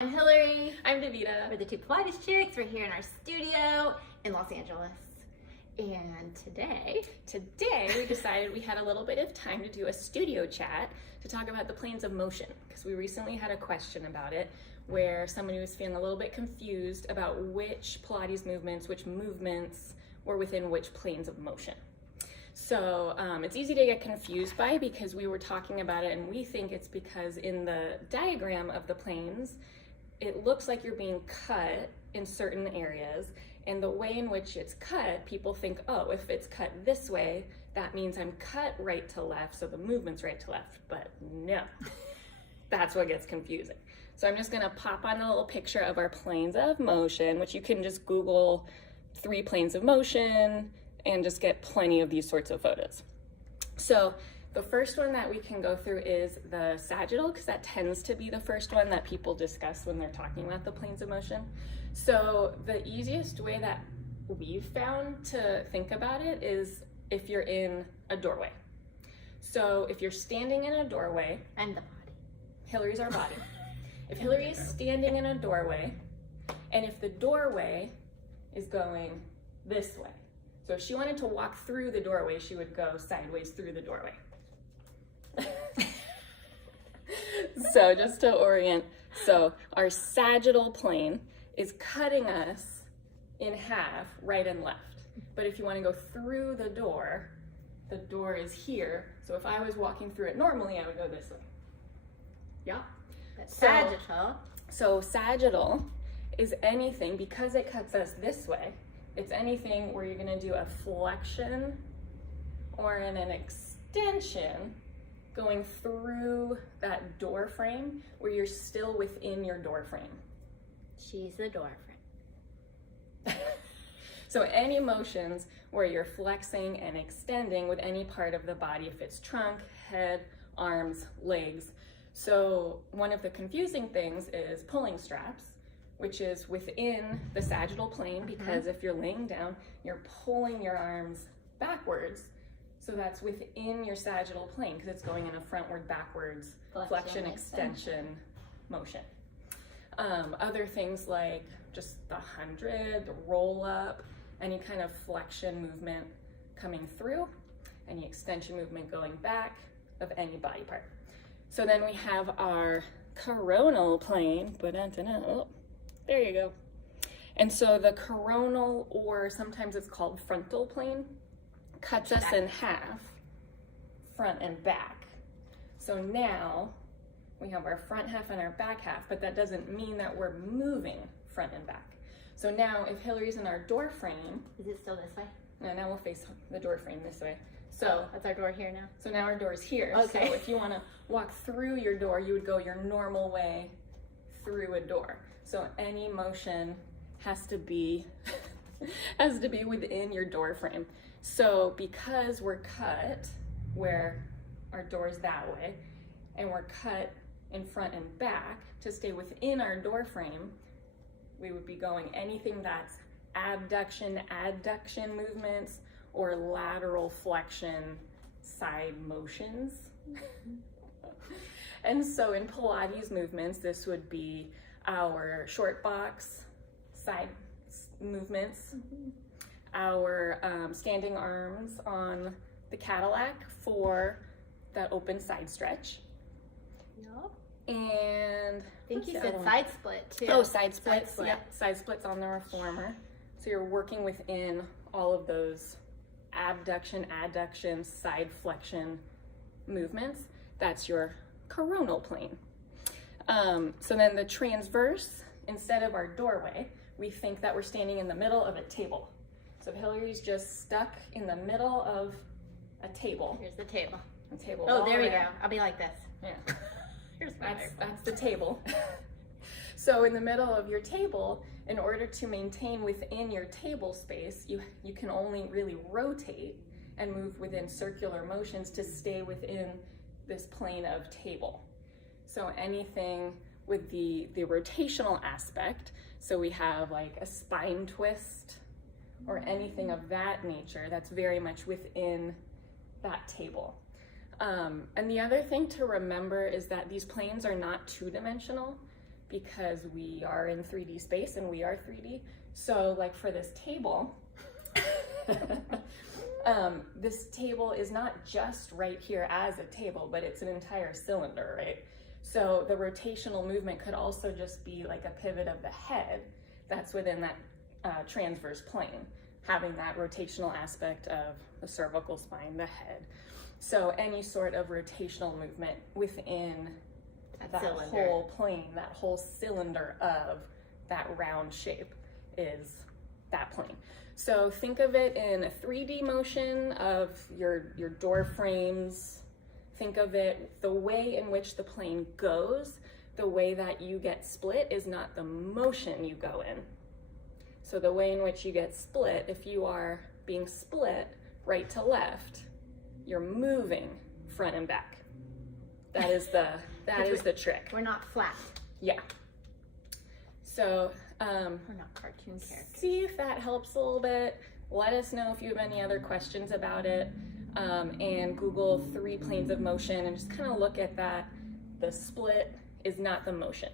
I'm Hilary. I'm Davita. We're the two Pilates chicks. We're here in our studio in Los Angeles. And today we decided we had a little bit of time to do a studio chat to talk about the planes of motion, because we recently had a question about it where somebody was feeling a little bit confused about which Pilates movements, which movements were within which planes of motion. So it's easy to get confused by, because we were talking about it and we think it's because in the diagram of the planes, it looks like you're being cut in certain areas, and the way in which it's cut, people think, oh, if it's cut this way, that means I'm cut right to left, so the movement's right to left. But no, that's what gets confusing. So I'm just gonna pop on a little picture of our planes of motion, which you can just Google 3 planes of motion and just get plenty of these sorts of photos. So the first one that we can go through is the sagittal, because that tends to be the first one that people discuss when they're talking about the planes of motion. So the easiest way that we've found to think about it is if you're in a doorway. So if you're standing in a doorway, I'm the body. Hilary's our body. If Hilary is standing in a doorway, and if the doorway is going this way, so if she wanted to walk through the doorway, she would go sideways through the doorway. So just to orient, so our sagittal plane is cutting us in half, right and left. But if you want to go through the door is here. So if I was walking through it normally, I would go this way. Yeah. That's sagittal. So sagittal is anything, because it cuts us this way, it's anything where you're going to do a flexion or an extension going through that door frame where you're still within your door frame. She's the door frame. So any motions where you're flexing and extending with any part of the body, if it's trunk, head, arms, legs. So one of the confusing things is pulling straps, which is within the sagittal plane, because if you're laying down, you're pulling your arms backwards. So that's within your sagittal plane, because it's going in a frontward, backwards, flexion, extension motion. Other things like just the 100, the roll up, any kind of flexion movement coming through, any extension movement going back of any body part. So then we have our coronal plane, oh, there you go. And so the coronal, or sometimes it's called frontal plane, cuts us in half, front and back. So now we have our front half and our back half, but that doesn't mean that we're moving front and back. So now if Hilary's in our door frame, is it still this way? no, now we'll face the door frame this way. So that's our door here now. So now our door is here. Okay. So if you want to walk through your door, you would go your normal way through a door. So any motion has to be within your door frame. So because we're cut where our door is that way, and we're cut in front and back, to stay within our door frame, we would be going anything that's abduction, adduction movements, or lateral flexion side motions. And so in Pilates movements, this would be our short box side movements, our standing arms on the Cadillac for that open side stretch. Yep. And I think you said side split too. Oh, side splits. Side split. Yep, side splits on the reformer. So you're working within all of those abduction, adduction, side flexion movements. That's your coronal plane. So then the transverse, instead of our doorway, we think that we're standing in the middle of a table. So Hilary's just stuck in the middle of a table. Here's the table. A table. Oh, there we go. I'll be like this. Yeah. Here's my That's the table. So in the middle of your table, in order to maintain within your table space, you can only really rotate and move within circular motions to stay within this plane of table. So anything with the rotational aspect, so we have like a spine twist or anything of that nature, that's very much within that table. And the other thing to remember is that these planes are not two-dimensional. because we are in 3D space and we are 3D. So like for this table, this table is not just right here as a table, but it's an entire cylinder, right? So the rotational movement could also just be like a pivot of the head that's within that transverse plane, having that rotational aspect of the cervical spine, the head. So any sort of rotational movement within that whole plane, that whole cylinder of that round shape is that plane. So think of it in a 3D motion of your door frames. Think of it, the way in which the plane goes, the way that you get split is not the motion you go in. So the way in which you get split, if you are being split right to left, you're moving front and back. That is the trick. We're not flat. Yeah. So we're not cartoon characters. see if that helps a little bit. Let us know if you have any other questions about it. And Google 3 planes of motion and just kind of look at that. The split is not the motion.